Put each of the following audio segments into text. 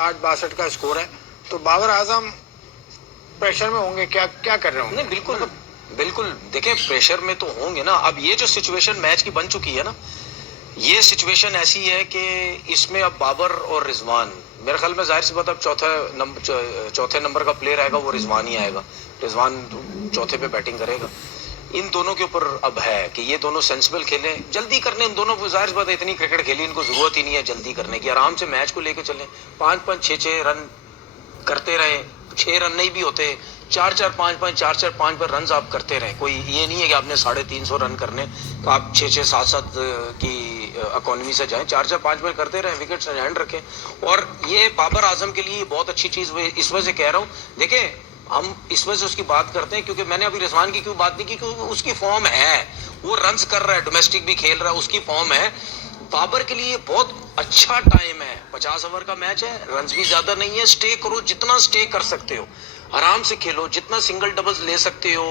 62 का स्कोर है, तो बाबर आजम प्रेशर में होंगे, क्या क्या कर रहे होंगे? नहीं, बिल्कुल बिल्कुल। देखें, प्रेशर में तो होंगे ना। अब ये जो सिचुएशन मैच की बन चुकी है ना, ये सिचुएशन ऐसी है कि इसमें अब बाबर और रिजवान, मेरे ख्याल में जाहिर सी बात, अब चौथे नंबर का प्लेयर आएगा वो रिजवान ही आएगा। रिजवान चौथे पे बैटिंग करेगा। इन दोनों के ऊपर अब है कि ये दोनों सेंसिबल खेलें, जल्दी करने इन दोनों को। जाहिर सी बात है, इतनी क्रिकेट खेली, इनको जरूरत ही नहीं है जल्दी करने की। आराम से मैच को लेके चलें, 5-5 6-6 रन करते रहे। 6 रन नहीं भी होते, 4-4 5-5 4-4 5 रन आप करते रहे। कोई ये नहीं है कि आपने 350 रन करने तो आप 6-6 7-7 की इकोनॉमी से जाएं। 4-4 5 करते रहे, विकेट हैंड रखें। और ये बाबर आजम के लिए बहुत अच्छी चीज, इस वजह से कह रहा हूँ। देखें, हम इस वजह से उसकी बात करते हैं क्योंकि मैंने अभी रिजवान की क्यों बात नहीं की, क्योंकि उसकी फॉर्म है, वो रन्स कर रहा है, डोमेस्टिक भी खेल रहा है, उसकी फॉर्म है। बाबर के लिए बहुत अच्छा टाइम है, 50 ओवर का मैच है, रन्स भी ज्यादा नहीं है। स्टे करो, जितना स्टे कर सकते हो, आराम से खेलो, जितना सिंगल डबल्स ले सकते हो।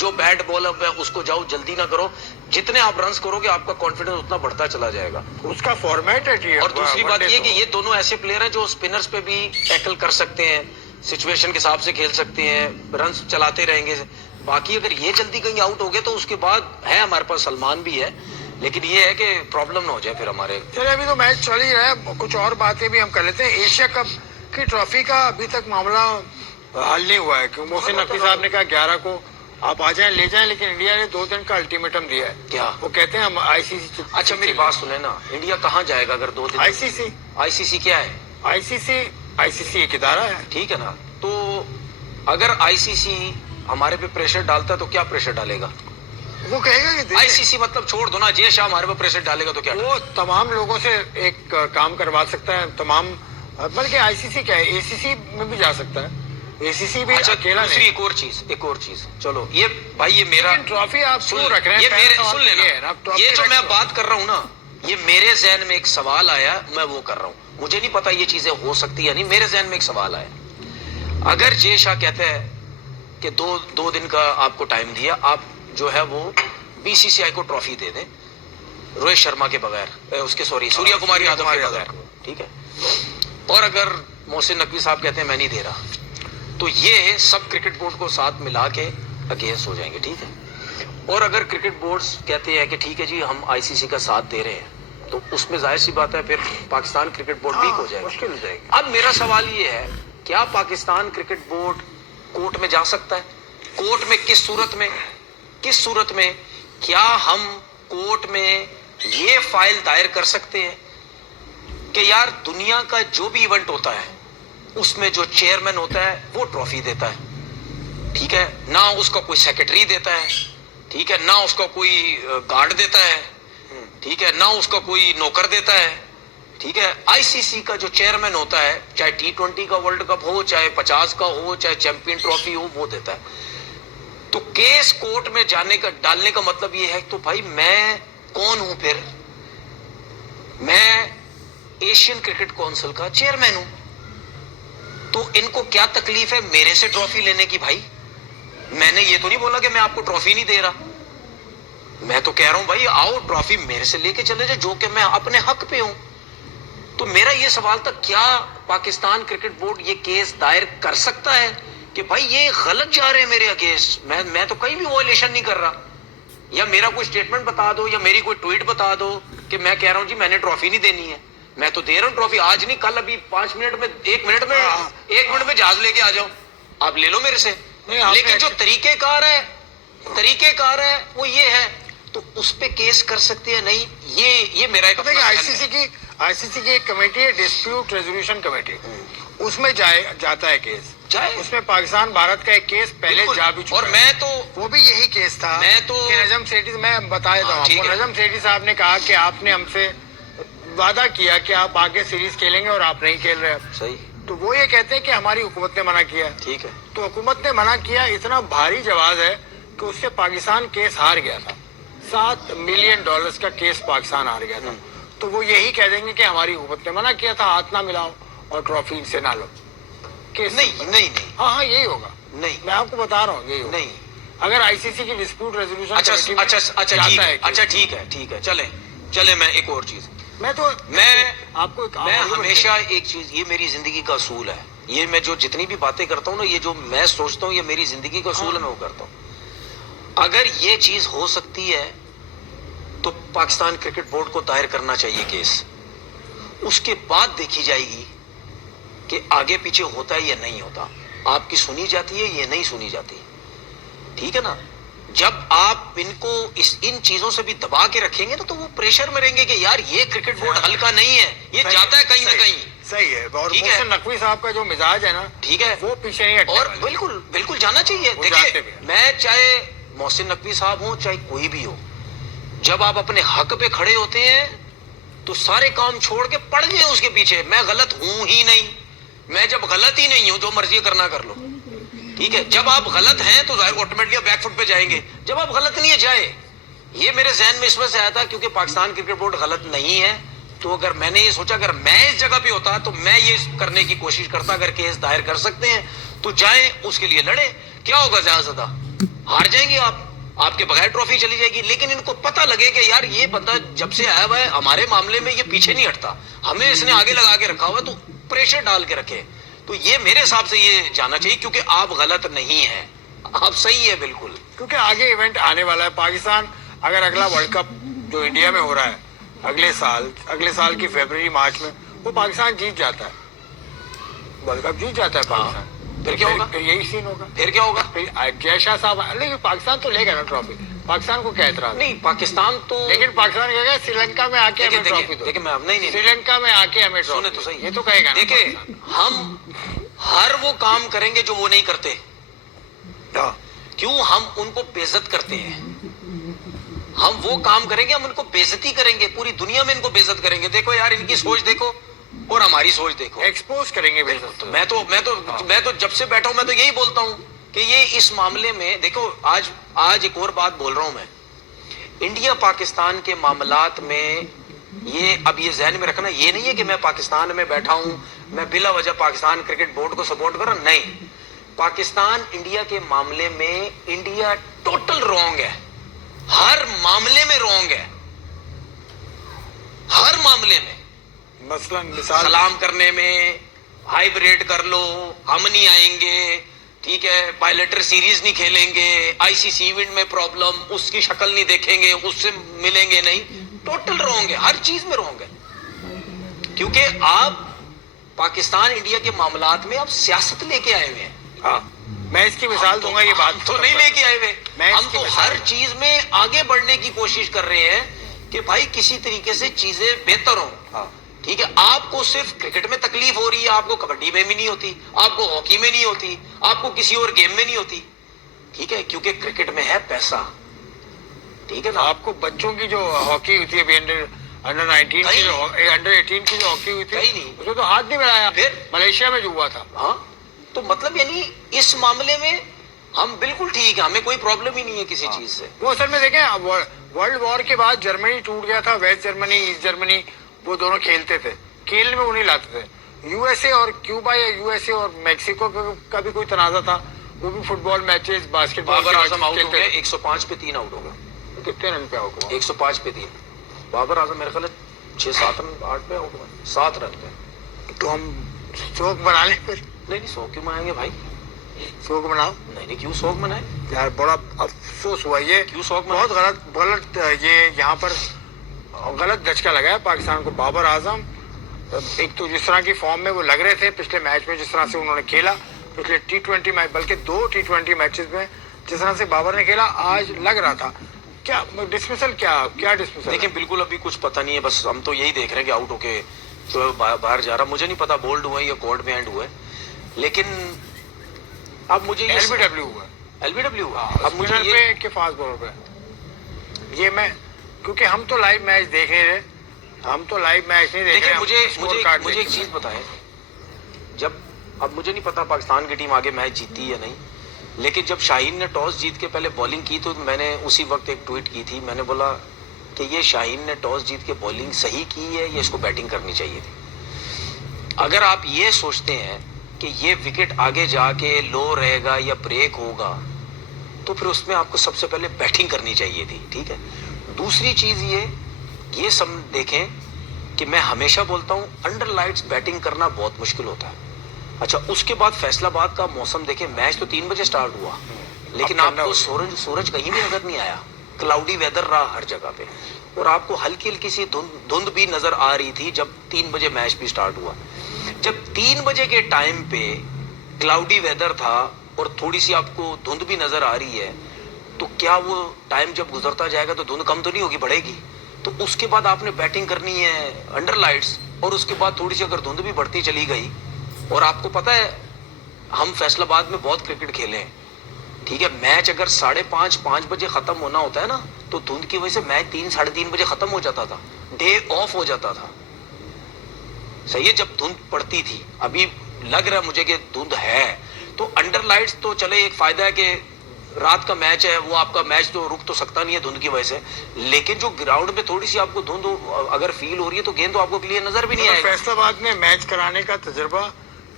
जो बैट बॉलर है उसको जाओ, जल्दी ना करो। जितने आप रन्स करोगे आपका कॉन्फिडेंस उतना बढ़ता चला जाएगा। उसका फॉर्मेट है। और दूसरी बात ये कि ये दोनों ऐसे प्लेयर हैं जो स्पिनर्स पे भी टैकल कर सकते हैं, सिचुएशन के हिसाब से खेल सकते हैं, रन्स चलाते रहेंगे। बाकी अगर ये जल्दी कहीं आउट हो गए तो उसके बाद है हमारे पास सलमान भी है, लेकिन ये है कि प्रॉब्लम ना हो जाए फिर हमारे। चलिए, अभी तो मैच चल ही रहा है, कुछ और बातें भी हम कर लेते हैं। एशिया कप की ट्रॉफी का अभी तक मामला हल नहीं हुआ है, क्योंकि मोहसिन नकवी साहब ने कहा 11 को आप आ जाएं, ले जाएं, लेकिन इंडिया ने 2 दिन का अल्टीमेटम दिया है। क्या वो कहते हैं हम आईसीसी। अच्छा, मेरी बात सुने ना, इंडिया कहाँ जाएगा अगर 2 दिन? आईसीसी क्या है? आईसीसी एक इदारा है, ठीक है ना। तो अगर आईसीसी हमारे पे प्रेशर डालता है तो क्या प्रेशर डालेगा? वो कहेगा कि आईसीसी मतलब छोड़ दो ना, जय शाह हमारे पे प्रेशर डालेगा तो क्या? वो तमाम लोगों से एक काम करवा सकता है, तमाम, बल्कि आईसीसी क्या है, एसीसी में भी जा सकता है। एसीसी भी अच्छा, अकेला दूसरी नहीं। एक और चीज, चलो ये भाई, ये मेरा ट्रॉफी आप सुन क्यों रख रहे हैं? ये मेरे पहला सुन सवाल लेना, ये जो मैं बात कर रहा हूँ ना, ये मेरे जहन में एक सवाल आया, मैं वो कर रहा हूँ। मुझे नहीं पता ये चीजें हो सकती है नहीं, मेरे जहन में एक सवाल आया। अगर जय शाह कहते हैं कि दो दिन का आपको टाइम दिया, आप जो है वो बीसीसीआई को ट्रॉफी दे दें रोहित शर्मा के बगैर, उसके सूर्या कुमार यादव के बगैर, ठीक है। और अगर मोहसिन नकवी साहब कहते हैं मैं नहीं दे रहा, तो ये सब क्रिकेट बोर्ड को साथ मिला के अगेंस्ट हो जाएंगे, ठीक है। और अगर क्रिकेट बोर्ड्स कहते हैं कि ठीक है जी हम आईसीसी का साथ दे रहे हैं, तो उसमें जाहिर सी बात है फिर पाकिस्तान क्रिकेट बोर्ड वीक हो जाएगा, मुश्किल हो जाएगी। अब मेरा सवाल ये है, क्या पाकिस्तान क्रिकेट बोर्ड कोर्ट में जा सकता है? कोर्ट में किस सूरत में क्या हम कोर्ट में ये फाइल दायर कर सकते हैं कि यार दुनिया का जो भी इवेंट होता है उसमें जो चेयरमैन होता है वो ट्रॉफी देता है, ठीक है ना, उसका कोई सेक्रेटरी देता है, ठीक है ना, उसका कोई गार्ड देता है, ठीक है ना, उसका कोई नौकर देता है, ठीक है। आईसीसी का जो चेयरमैन होता है, चाहे T20 का वर्ल्ड कप हो, चाहे 50 का हो, चाहे चैंपियन ट्रॉफी हो, वो देता है। तो केस कोर्ट में डालने का मतलब ये है, तो भाई मैं कौन हूं फिर? मैं एशियन क्रिकेट काउंसिल का चेयरमैन हूं, तो इनको क्या तकलीफ है मेरे से ट्रॉफी लेने की? भाई मैंने ये तो नहीं बोला कि मैं आपको ट्रॉफी नहीं दे रहा, मैं तो कह रहा हूं भाई आओ ट्रॉफी मेरे से लेके चले जाओ, जो कि मैं अपने हक पे हूं। तो मेरा ये सवाल था, क्या पाकिस्तान क्रिकेट बोर्ड ये केस दायर कर सकता है कि भाई ये गलत जा रहे हैं मेरे अगेंस्ट, मैं तो कहीं भी वॉयलेशन नहीं कर रहा, या मेरा कोई स्टेटमेंट बता दो, या मेरी कोई ट्वीट बता दो कि मैं कह रहा हूं जी मैंने ट्रॉफी नहीं देनी है, मैं तो दे रहा हूं ट्रॉफी, आज नहीं कल, अभी 5 मिनट में, 1 मिनट में जहाज लेके आ जाओ, आप ले लो मेरे से। लेकिन जो तरीकेकार है वो ये है, तो उस पे केस कर सकते हैं नहीं, ये मेरा एक आईसीसी की एक कमेटी है, डिस्प्यूट रेजोल्यूशन कमेटी, उसमें जाता है केस, उसमें पाकिस्तान भारत का एक केस पहले जा भी चुका, और मैं तो वो भी यही केस था। मैं तो नजम सेठी, मैं बता देता हूँ आपको, नजम सेठी साहब ने कहा कि आपने हमसे वादा किया कि आप आगे सीरीज खेलेंगे और आप नहीं खेल रहे। सही। तो वो ये कहते हैं कि हमारी हुकूमत ने मना किया, ठीक है। तो हुकूमत ने मना किया, इतना भारी जवाब है कि उससे पाकिस्तान केस हार गया था, $7 मिलियन का केस पाकिस्तान हार गया था। तो वो यही कह देंगे कि हमारी हुकूमत ने मना किया था, हाथ ना मिलाओ और ट्रॉफी से ना लो, केस नहीं। हाँ यही होगा। नहीं, मैं आपको बता रहा हूँ यही होगा। नहीं, अगर आईसीसी की डिस्प्यूट रेजोल्यूशन अच्छा ठीक है, ठीक है, चले मैं एक और चीज, मैं तो आपको मैं हमेशा एक चीज, ये मेरी जिंदगी का असूल है, ये मैं जो जितनी भी बातें करता हूँ ना, ये जो मैं सोचता हूँ, ये मेरी जिंदगी का असूल है, मैं वो करता हूँ। अगर ये चीज हो सकती है तो पाकिस्तान क्रिकेट बोर्ड को दायर करना चाहिए केस, उसके बाद देखी जाएगी कि आगे पीछे होता है या नहीं होता, आपकी सुनी जाती है या नहीं सुनी जाती, ठीक है ना। जब आप इनको इन चीजों से भी दबा के रखेंगे ना, तो वो प्रेशर में रहेंगे कि यार ये क्रिकेट बोर्ड हल्का नहीं है, ये जाता है कहीं ना कहीं। सही है। और मोहसिन नकवी साहब का जो मिजाज है ना, ठीक है, वो पीछे नहीं हटने और वाला। बिल्कुल बिल्कुल जाना चाहिए। देखिए, मैं चाहे मोहसिन नकवी साहब हो चाहे कोई भी हो, जब आप अपने हक पे खड़े होते हैं तो सारे काम छोड़ के पड़ गए उसके पीछे। मैं गलत हूं ही नहीं, मैं जब गलत ही नहीं हूं, जो मर्जी करना कर लो, ठीक है। जब आप गलत हैं तो ऑटोमेटिकली बैकफुट पे जाएंगे, जब आप गलत नहीं है जाए। ये मेरे जहन में इस वजह से आया था क्योंकि पाकिस्तान क्रिकेट बोर्ड गलत नहीं है, तो अगर मैंने ये सोचा अगर मैं इस जगह पे होता तो मैं ये करने की कोशिश करता, अगर केस दायर कर सकते हैं तो जाएं, उसके लिए लड़े। क्या होगा, ज्यादा से ज्यादा हार जाएंगे आप, आपके बगैर ट्रॉफी चली जाएगी। लेकिन इनको पता लगे कि यार ये बंदा जब से आया हुआ है हमारे मामले में ये पीछे नहीं हटता, हमें इसने आगे लगा के रखा हुआ, तो प्रेशर डाल के रखे। तो ये मेरे हिसाब से ये जाना चाहिए, क्योंकि आप गलत नहीं है, आप सही है बिल्कुल। क्योंकि आगे इवेंट आने वाला है। पाकिस्तान अगर अगला वर्ल्ड कप जो इंडिया में हो रहा है अगले साल की फरवरी मार्च में, वो पाकिस्तान जीत जाता है, वर्ल्ड कप जीत जाता है पाकिस्तान, फिर क्या होगा? फिर यही सीन होगा। फिर क्या होगा? फिर जय शाह साहब, लेकिन पाकिस्तान तो लेगा ना ट्रॉफी, पाकिस्तान को क्या एतराज नहीं, पाकिस्तान तो, लेकिन पाकिस्तान कहेगा श्रीलंका में आके हमें ट्रॉफी दो। देखिए मैं अब नहीं श्रीलंका में आके हमें ट्रॉफी सुने तो सही, ये तो कहेगा। देखिए हम हर वो काम करेंगे जो वो नहीं करते। क्यों हम उनको बेइज्जत करते हैं? हम वो काम करेंगे, हम उनको बेइज्जती करेंगे, पूरी दुनिया में इनको बेइज्जत करेंगे। देखो यार, इनकी सोच देखो और हमारी सोच देखो, एक्सपोज करेंगे बेइज्जत। मैं तो जब से बैठा हूं मैं तो यही बोलता हूं कि ये इस मामले में देखो, आज एक और बात बोल रहा हूं मैं, इंडिया पाकिस्तान के मामलात में ये अब ये जहन में रखना, ये नहीं है कि मैं पाकिस्तान में बैठा हूं, मैं बिला वजह पाकिस्तान क्रिकेट बोर्ड को सपोर्ट कर रहा हूं, नहीं। पाकिस्तान इंडिया के मामले में इंडिया टोटल रॉन्ग है, हर मामले में रॉन्ग है, हर मामले में। मसलन मिसाल सलाम करने में हाइब्रिड कर लो, हम नहीं आएंगे, ठीक है, बायलेटर सीरीज नहीं खेलेंगे, आईसीसी इवेंट में प्रॉब्लम, उसकी शक्ल नहीं देखेंगे, उससे मिलेंगे नहीं, टोटल रॉन्ग है, हर चीज में रॉन्ग है। क्योंकि आप पाकिस्तान इंडिया के मामलात में आप सियासत लेके आए हुए हैं। हाँ, मैं इसकी मिसाल दूंगा, ये बात तो नहीं लेके आए हुए, हम तो हर चीज में आगे बढ़ने की कोशिश कर रहे हैं कि भाई किसी तरीके से चीजें बेहतर हो। ठीक है, आपको सिर्फ क्रिकेट में तकलीफ हो रही है, आपको कबड्डी में भी नहीं होती, आपको हॉकी में नहीं होती, आपको किसी और गेम में नहीं होती, ठीक है, क्योंकि क्रिकेट में है पैसा, ठीक है ना। आपको बच्चों की जो हॉकी होती है, अंडर 19 की जो अंडर 18 की जो हॉकी हुई थी, कहीं नहीं, उसमें तो हाथ नहीं मिलाया, फिर मलेशिया में जो हुआ था। हाँ, तो मतलब यानी इस मामले में हम बिल्कुल ठीक है, हमें कोई प्रॉब्लम ही नहीं है किसी चीज से। वो असल में देखें, वर्ल्ड वॉर के बाद जर्मनी टूट गया था, वेस्ट जर्मनी, ईस्ट जर्मनी, वो दोनों खेलते थे, खेलने में वो नहीं लाते थे। यूएसए और क्यूबा या यूएसए और मैक्सिको का भी कोई तनाजा था, वो भी football matches, basketball. Babar Azam out हो गए, 105 पे 3 आउट हो गए। कितने रन पे आउट हुआ? 105 पे 3। बाबर आजम मेरे ख्याल 6-7 रन 8 पे आउट हुए, 7 रन पे। तो हम शोक मना लें फिर? नहीं, 100 क्यों मनाएंगे भाई? शोक मनाओ। नहीं, क्यों शोक मनाए यार, बड़ा अफसोस हुआ, ये क्यों शोक बहुत गलत ये यहाँ पर गलत झटका लगा है पाकिस्तान को। बाबर आजम एक तो जिस तरह की फॉर्म में वो लग रहे थे पिछले मैच में, जिस तरह से उन्होंने खेला पिछले T20 मैच, बल्कि 2 T20 मैचेस में जिस तरह से बाबर ने खेला, आज लग रहा था क्या डिसमिसल, क्या डिसमिसल? देखिए, बिल्कुल अभी कुछ पता नहीं है, बस हम तो यही देख रहे हैं कि आउट होके तो बाहर जा रहा। मुझे नहीं पता बोल्ड हुआ है या कोर्ट में एंड हुआ है, लेकिन अब मुझे एलबीडब्ल्यू हुआ, एलबीडब्ल्यू हुआ। अब मुझे पे के फास्ट बॉलर पे ये मैं, क्योंकि हम तो लाइव मैच देख नहीं रहे, हम तो लाइव मैच नहीं देख रहे। मुझे एक चीज बताएं, जब अब मुझे नहीं पता पाकिस्तान की टीम आगे मैच जीती या नहीं, लेकिन जब शाहीन ने टॉस जीत के पहले बॉलिंग की तो मैंने उसी वक्त एक ट्वीट की थी, मैंने बोला कि ये शाहीन ने टॉस जीत के बॉलिंग सही की है या इसको बैटिंग करनी चाहिए थी। अगर आप ये सोचते हैं कि ये विकेट आगे जाके लो रहेगा या ब्रेक होगा, तो फिर उसमें आपको सबसे पहले बैटिंग करनी चाहिए थी, ठीक है। दूसरी चीज ये सब देखें कि मैं हमेशा बोलता हूं अंडर लाइट्स बैटिंग करना बहुत मुश्किल होता है। अच्छा, उसके बाद फैसलाबाद का मौसम देखे, मैच तो 3 बजे स्टार्ट हुआ, लेकिन अब ठंडा आपको हो सूरज सूरज कहीं भी नजर नहीं आया, क्लाउडी वेदर रहा हर जगह पे, और आपको हल्की हल्की सी धुंध भी नजर आ रही थी जब 3 बजे मैच भी स्टार्ट हुआ। जब 3 बजे के टाइम पे क्लाउडी वेदर था और थोड़ी सी आपको धुंध भी नजर आ रही है, तो क्या वो टाइम जब गुजरता जाएगा तो धुंध कम तो नहीं होगी, बढ़ेगी? तो उसके बाद आपने बैटिंग करनी है अंडर लाइट्स, और उसके बाद थोड़ी सी अगर धुंध भी बढ़ती चली गई, और आपको पता है हम फैसलाबाद में बहुत क्रिकेट खेले हैं, ठीक है, मैच अगर 5:30 बजे खत्म होना होता है ना, तो धुंध की वजह से मैच 3-3:30 बजे खत्म हो जाता था, डे ऑफ हो जाता था। सही है, जब धुंध पड़ती थी। अभी लग रहा है मुझे कि धुंध है, तो अंडर लाइट्स तो चले, एक फायदा है कि रात का मैच है, वो आपका मैच तो रुक तो सकता नहीं है धुंध की वजह से, लेकिन जो ग्राउंड में थोड़ी सी आपको धुंध अगर फील हो रही है तो गेंद तो आपको क्लियर नजर भी नहीं आएगा। फैसलाबाद में मैच कराने का तजुर्बा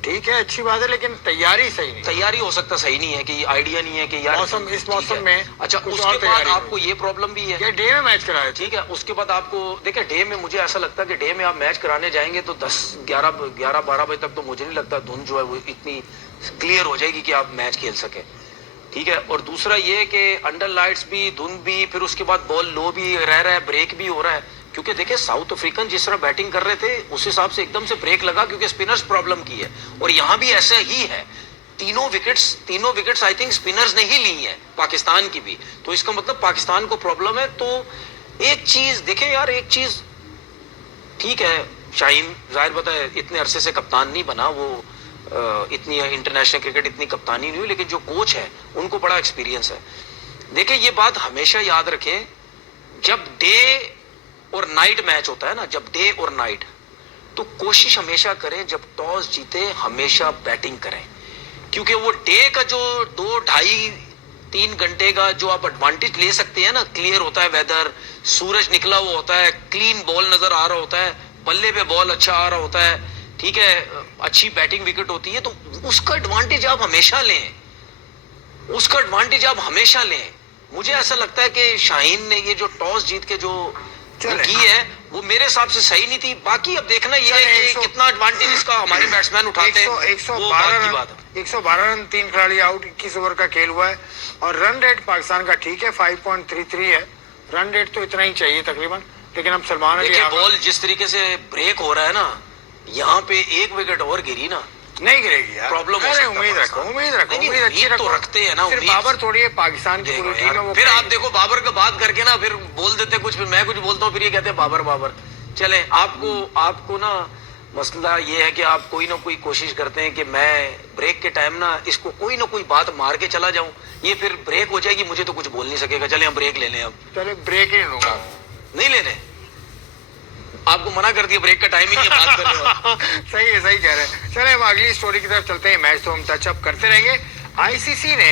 ठीक है, अच्छी बात है, लेकिन तैयारी सही नहीं। तैयारी हो सकता सही नहीं है, कि आइडिया नहीं है कि यार मौसम, इस मौसम में अच्छा, कुछ उसके और बाद तैयारी आपको ये प्रॉब्लम भी है, ये डे में मैच कराया, ठीक है, उसके बाद आपको देखिए डे में मुझे ऐसा लगता है कि डे में आप मैच कराने जाएंगे तो 10-11-12 बजे तक तो मुझे नहीं लगता धुंध जो है वो इतनी क्लियर हो जाएगी कि आप मैच खेल सके, ठीक है। और दूसरा ये कि अंडर लाइट्स भी, धुंध भी, फिर उसके बाद बॉल लो भी रह रहा है, ब्रेक भी हो रहा है, क्योंकि देखिए साउथ अफ्रीकन जिस तरह बैटिंग कर रहे थे उस हिसाब से एकदम से ब्रेक लगा, क्योंकि स्पिनर्स प्रॉब्लम की है, और यहां भी ऐसा ही है। तीनों विकेट्स आई थिंक स्पिनर्स ने ही ली है, पाकिस्तान की भी, तो इसका मतलब पाकिस्तान को प्रॉब्लम है। तो एक चीज देखें यार, एक चीज ठीक है, शाहीन जाहिर बता है इतने अरसे से कप्तान नहीं बना, वो इतनी इंटरनेशनल क्रिकेट इतनी कप्तानी नहीं हुई, लेकिन जो कोच है उनको बड़ा एक्सपीरियंस है। देखिए ये बात हमेशा याद रखें, जब डे और नाइट मैच होता है ना, जब डे और नाइट, तो कोशिश हमेशा करें जब टॉस जीते हमेशा बैटिंग करें, क्योंकि वो डे का जो 2-2.5-3 घंटे का जो आप एडवांटेज ले सकते हैं ना, क्लियर होता है वेदर, सूरज निकला हुआ होता है, क्लीन बॉल नजर आ रहा होता है, बल्ले पे बॉल अच्छा आ रहा होता है, ठीक है, अच्छी बैटिंग विकेट होती है, तो उसका एडवांटेज आप हमेशा लें, उसका एडवांटेज आप हमेशा लें। मुझे ऐसा लगता है कि शाहीन ने ये जो टॉस जीत के जो की है वो मेरे हिसाब से सही नहीं थी। बाकी अब देखना ये है कि कितना एडवांटेज इसका हमारे बैट्समैन उठाते हैं। 112 रन, 3 खिलाड़ी आउट, 21 ओवर का खेल हुआ है, और रन रेट पाकिस्तान का ठीक है, 5.33 है, रन रेट तो इतना ही चाहिए तकरीबन, लेकिन अब सलमान अली बॉल जिस तरीके से ब्रेक हो रहा है ना, यहाँ पे 1 विकेट और गिरी ना, नहीं गिरेगी यार, प्रॉब्लम हो अरे सकता है। उम्मीद रखो, उम्मीद अच्छी तो रखो, रखते हैं ना, फिर बाबर थोड़ी है पाकिस्तान की पूरी टीम है वो, फिर आप देखो बाबर का बात करके ना फिर बोल देते कुछ, फिर मैं कुछ बोलता हूँ, फिर ये कहते हैं बाबर बाबर। चले, आपको ना मसला ये है कि आप कोई ना कोई कोशिश करते हैं कि मैं ब्रेक के टाइम ना इसको कोई ना कोई बात मार के चला जाऊं, ये फिर ब्रेक हो जाएगी, मुझे तो कुछ बोल नहीं सकेगा। चले हम ब्रेक ले लें, अब चले ब्रेक ही लूंगा, नहीं लेने, आपको मना कर दिया, ब्रेक का टाइम ही नहीं है, बात कर रहे हो। सही है, सही कह रहे हैं। चले हम अगली स्टोरी की तरफ चलते हैं, मैच तो हम टचअप करते रहेंगे। आईसीसी ने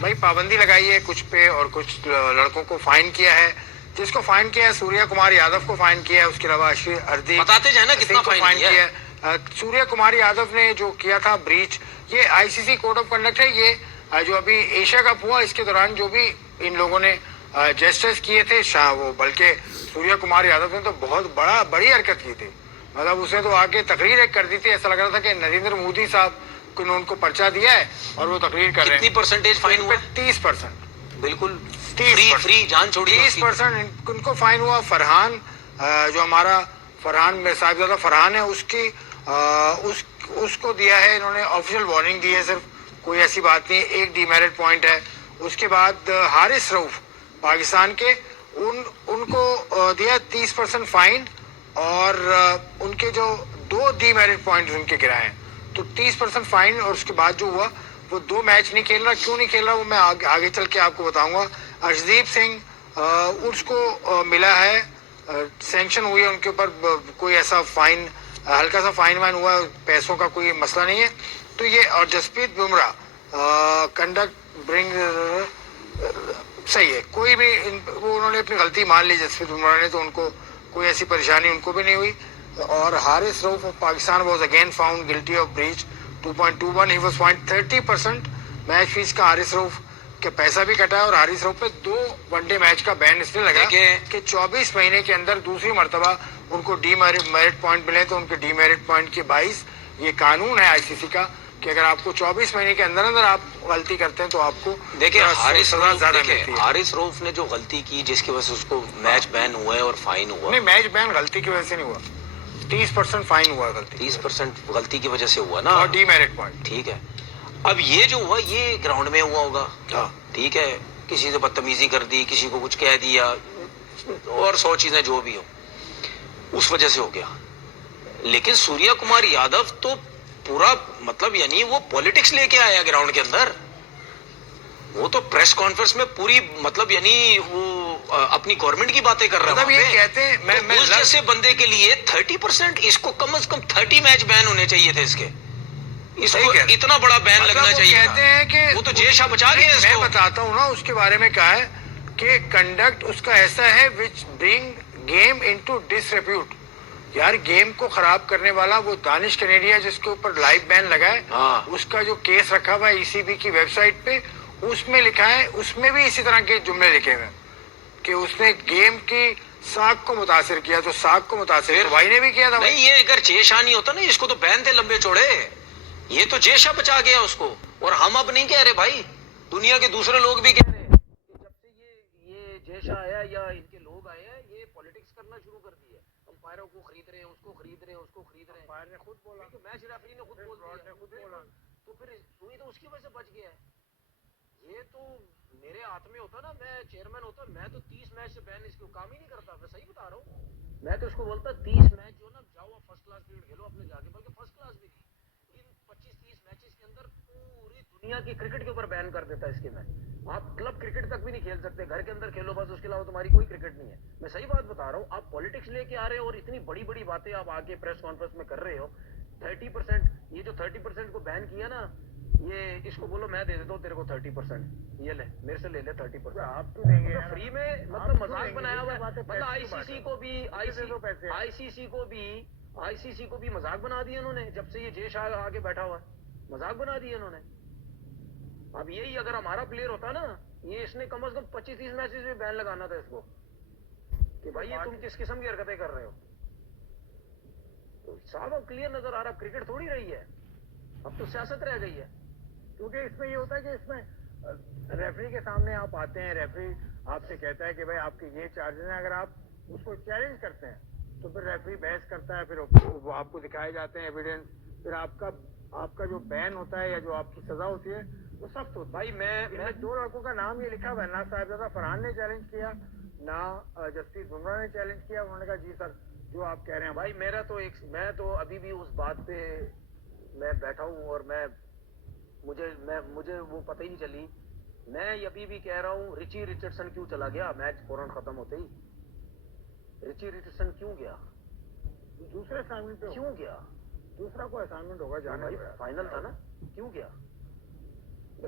भाई पाबंदी लगाई है कुछ पे, और कुछ लड़कों को फाइन किया है, जिसको फाइन किया है सूर्या कुमार यादव को फाइन किया है, उसके अलावा हरदीप बताते जाए ना कितना फाइन किया है। सूर्या कुमार यादव ने जो किया था ब्रीच, ये आईसीसी कोड ऑफ कंडक्ट है, ये जो अभी एशिया कप हुआ इसके दौरान जो भी इन लोगों ने जेस्टर्स किए थे, वो बल्कि सूर्या कुमार यादव ने तो बहुत बड़ी हरकत की थी, मतलब उसने तो आके तकरीर एक कर दी थी, ऐसा लग रहा था कि नरेंद्र मोदी साहब ने उनको पर्चा दिया है और वो तकरीर कर रहे हैं। कितनी परसेंटेज फाइन हुआ? 30%, बिल्कुल फ्री, जान छोड़िए, 30% उनको फाइन हुआ। फरहान, जो हमारा फरहान साहिबजादा फरहान है, उसको दिया है इन्होंने, ऑफिशियल वार्निंग दी है सिर्फ, कोई ऐसी बात नहीं, 1 डीमेरिट पॉइंट है। उसके बाद हारिस रऊफ पाकिस्तान के, उनको दिया 30% फाइन, और उनके जो 2 डीमेरिट पॉइंट उनके गिराए हैं, तो 30% फाइन। और उसके बाद जो हुआ वो 2 मैच नहीं खेल रहा, क्यों नहीं खेल रहा वो मैं आगे चल के आपको बताऊंगा। अर्शदीप सिंह, उसको मिला है, सैंक्शन हुई है उनके ऊपर, कोई ऐसा फाइन, हल्का सा फाइन वाइन हुआ, पैसों का कोई मसला नहीं है। तो ये, और जसप्रीत बुमराह कंडक्ट ब्रिंग सही है, कोई भी वो उन्होंने अपनी गलती मान ली जसप्रीत बुमराह ने, तो उनको कोई ऐसी परेशानी उनको भी नहीं हुई। और Haris Rauf of Pakistan was again found guilty of breach 2.21, he was find 30% match fees का। हारिस रऊफ के पैसा भी कटा है, और हारिस रऊफ पे 2 वनडे मैच का बैन इसलिए लगा कि 24 महीने के अंदर दूसरी मर्तबा उनको डीमेरिट पॉइंट मिले तो उनके डीमेरिट पॉइंट के 22। ये कानून है आईसीसी का कि अगर आपको 24 महीने के अंदर अंदर आप गलती करते हैं तो आपको देखिए हारिस सजा रऊफ, ज्यादा देखिए मिलती है। हारिस रऊफ ने जो गलती की जिसकी वजह से उसको मैच बैन हुआ है और फाइन हुआ। नहीं, मैच बैन गलती की वजह से नहीं हुआ, 30% फाइन हुआ गलती, 30% गलती की वजह से हुआ ना, और डीमेरिट पॉइंट। ठीक है। अब ये जो हुआ ये ग्राउंड में हुआ होगा, हाँ, ठीक है, किसी से बदतमीजी कर दी, किसी को कुछ कह दिया और 100 चीजें जो भी हो, उस वजह से हो गया। लेकिन सूर्या कुमार यादव तो पूरा मतलब यानी वो पॉलिटिक्स लेके आया ग्राउंड के अंदर। वो तो प्रेस कॉन्फ्रेंस में पूरी मतलब यानी वो अपनी गवर्नमेंट की बातें कर रहा है। मतलब ये कहते हैं तो उस जैसे बंदे के लिए 30%, इसको कम से कम 30 मैच बैन होने चाहिए थे इसके। इसको इतना बड़ा बैन मतलब लगना चाहिए कहते हैं कि वो तो जेशा बचा गया इसको। मैं बताता हूँ ना उसके बारे में क्या है कि कंडक्ट उसका ऐसा है विच ब्रिंग गेम इनटू डिसरेप्यूट। यार गेम को खराब करने वाला वो दानिश कनेडिया जिसके ऊपर लाइव बैन लगा है, हाँ। उसका जो केस रखा हुआ है ईसीबी की वेबसाइट पे, उसमें लिखा है, उसमें भी इसी तरह के जुमले लिखे हुए हैं कि उसने गेम की साख को मुतासिर किया। तो साख को मुतासिर तो भाई ने भी किया था। नहीं, ये अगर जेशा नहीं होता ना, इसको तो बैन थे लंबे चौड़े। ये तो जेशा बचा गया उसको। और हम अब नहीं कह रहे भाई, दुनिया के दूसरे लोग भी कह रहे हैं कि जब से ये जेशा आया या इनके लोग आए हैं, ये पॉलिटिक्स करना शुरू कर दिया। अंपायरों को खरीद रहे हैं, उसको खरीद रहे हैं, उसको खरीद रहे हैं। अंपायर ने खुद बोला, मैच रेफरी ने खुद बोला, तो फिर सुई तो उसकी वजह से बच गया है। ये तो मेरे हाथ में होता ना, मैं चेयरमैन होता, मैं तो 30 मैच से बैन इसको काम ही नहीं करता। मैं सही बता रहा हूँ, मैं तो इसको बोलता 30 मैच जो ना जाओ आप फर्स्ट क्लास क्रिकेट खेलो अपने जाके, बल्कि फर्स्ट क्लास भी नहीं, इन 25-30 मैचेस के अंदर पूरी दुनिया की क्रिकेट के ऊपर बैन कर देता है इसके मैच। आप क्लब क्रिकेट तक भी नहीं खेल सकते, घर के अंदर खेलो बस, उसके अलावा तुम्हारी कोई क्रिकेट नहीं है। मैं सही बात बता रहा हूँ। आप पॉलिटिक्स लेके आ रहे हो और इतनी बड़ी बड़ी बातें आप आके प्रेस कॉन्फ्रेंस में कर रहे हो। 30%, ये जो 30% को बैन किया ना, ये इसको बोलो मैं दे देता हूँ तेरे को 30%, ये ले मेरे से ले ले 30%। आप तो देंगे फ्री में, मतलब मजाक बनाया हुआ है। मतलब आईसीसी को भी आईसीसी को भी मजाक बना दिया इन्होंने। जब से ये जेश आगे बैठा हुआ है, मजाक बना दिया इन्होंने। अब यही अगर हमारा प्लेयर होता ना, ये इसने कम से कम 25-30 मैचेस में बैन लगाना था इसको कि भाई ये तुम किस किस्म की हरकतें कर रहे हो। तो साफ क्लियर नजर आ रहा, क्रिकेट थोड़ी रही है, अब तो सियासत रह गई है। क्योंकि इसमें ये होता है कि इसमें रेफरी के सामने आप आते हैं, रेफरी आपसे कहता है कि भाई आपके ये चार्जेस हैं, अगर आप उसको चैलेंज करते हैं तो फिर रेफरी बहस करता है, फिर वो आपको दिखाए जाते हैं एविडेंस, फिर आपका जो बैन होता है या जो आपकी सजा होती है वो सख्त होती है। भाई मैं 2 लड़कों का नाम ये लिखा हुआ है, ना साहिबजादा फरहान ने चैलेंज किया, ना जस्टिस बुमराह ने चैलेंज किया। उन्होंने कहा जी सर जो आप कह रहे हैं। भाई मैं तो अभी भी उस बात पे मैं बैठा हूँ और मुझे वो पता ही नहीं चली। मैं अभी भी कह रहा हूँ रिची रिचर्डसन क्यों चला गया मैच फौरन खत्म होते ही? रिची रिचर्डसन क्यों गया? दूसरे असाइनमेंट पे क्यों गया? दूसरा कोई असाइनमेंट होगा जाने भाई फाइनल था ना, क्यों गया?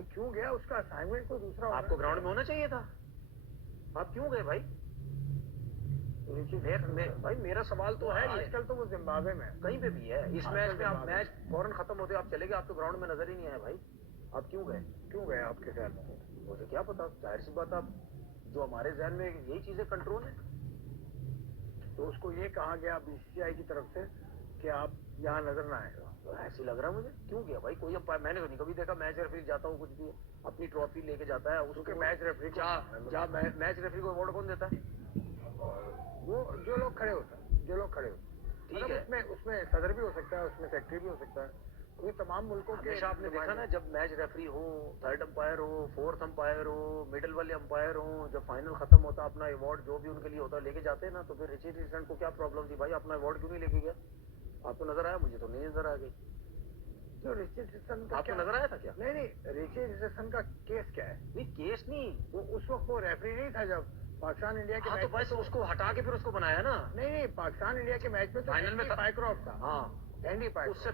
क्यों गया? उसका असाइनमेंट कोई दूसरा आपको ग्राउंड में होना चाहिए था, आप क्यों गए भाई? भाई मेरा सवाल तो है, आजकल तो वो जिम्बाब्वे में कहीं पे भी है। इस मैच में आप मैच फौरन खत्म होते आप चले गए, आप तो ग्राउंड में नजर ही नहीं आए भाई। आप क्यों गए आपके ख्याल में? मुझे क्या पता, जाहिर सी बात, आप जो हमारे जहन में यही चीजें कंट्रोल है। तो उसको ये कहा गया बीसीसीआई की तरफ से कि आप यहाँ नजर ना आएगा, तो ऐसे लग रहा है मुझे। क्यों गया भाई? कोई अंपायर मैंने तो नहीं कभी देखा मैच रेफरी जाता हूँ, कुछ भी अपनी ट्रॉफी लेके जाता है उसके मैच रेफरी मैच रेफरी को अवार्ड कौन देता है? वो जो लोग खड़े होते हैं ठीक है, उसमें सदर भी हो सकता है, उसमें सेक्रेटरी भी हो सकता है। ये तमाम मुल्कों के हमेशा आपने देखा ना, जब मैच रेफरी हो, थर्ड अंपायर हो, फोर्थ अंपायर हो, मिडिल वाले अंपायर हो, जब फाइनल खत्म होता अपना अवार्ड जो भी उनके लिए होता लेके जाते हैं ना, तो फिर रिची रिचर्डसन को क्या प्रॉब्लम थी भाई? अपना अवार्ड क्यों नहीं लेके गया? आपको नजर आया? मुझे तो नहीं नजर आ गई। जो रिची रिचर्डसन का आपको नजर आया था क्या? नहीं, रिची रिचर्डसन का केस क्या है? नहीं केस नहीं, वो उस वक्त वो रेफरी नहीं था जब पाकिस्तान इंडिया के मैच तो बस उसको हटा के फिर उसको बनाया ना। नहीं, पाकिस्तान इंडिया के मैच में तो फाइनल में पाइक्रॉफ्ट था। हाँ, एंडी पाइक्रॉफ्ट। उससे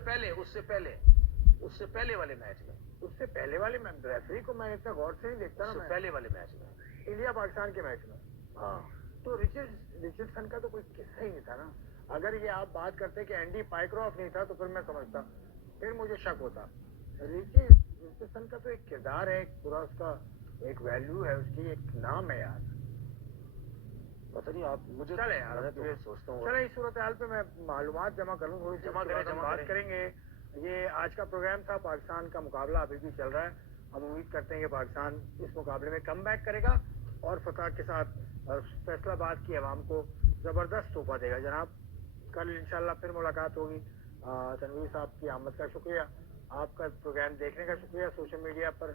पहले वाले मैच में, उससे पहले वाले रेफरी को मैं इतना गौर से नहीं देखता ना। पहले वाले मैच में, इंडिया पाकिस्तान के मैच में। हाँ, तो रिचर्डसन का तो कोई किस्सा ही नहीं था ना। अगर ये आप बात करते कि एंडी पाइक्रॉफ्ट नहीं था तो फिर मैं समझता, फिर मुझे शक होता। रिचर्डसन का तो एक किरदार है, एक पूरा उसका एक वैल्यू है, उसकी एक नाम है यार। पता नहीं आप मुझे चले यार, मैं तो सोचता हूँ चले इस सूरत हाल पे मैं मालूमात जमा कर लूँ थोड़ी सी, जमा उसके करें, बाद हम जमा बात करें। करेंगे। ये आज का प्रोग्राम था, पाकिस्तान का मुकाबला अभी भी चल रहा है। हम उम्मीद करते हैं कि पाकिस्तान इस मुकाबले में कम बैक करेगा और फतह के साथ फैसलाबाद की आवाम को जबरदस्त तोहफा देगा। जनाब, कल इंशाल्लाह फिर मुलाकात होगी। तनवीर साहब की आमद का शुक्रिया, आपका प्रोग्राम देखने का शुक्रिया। सोशल मीडिया पर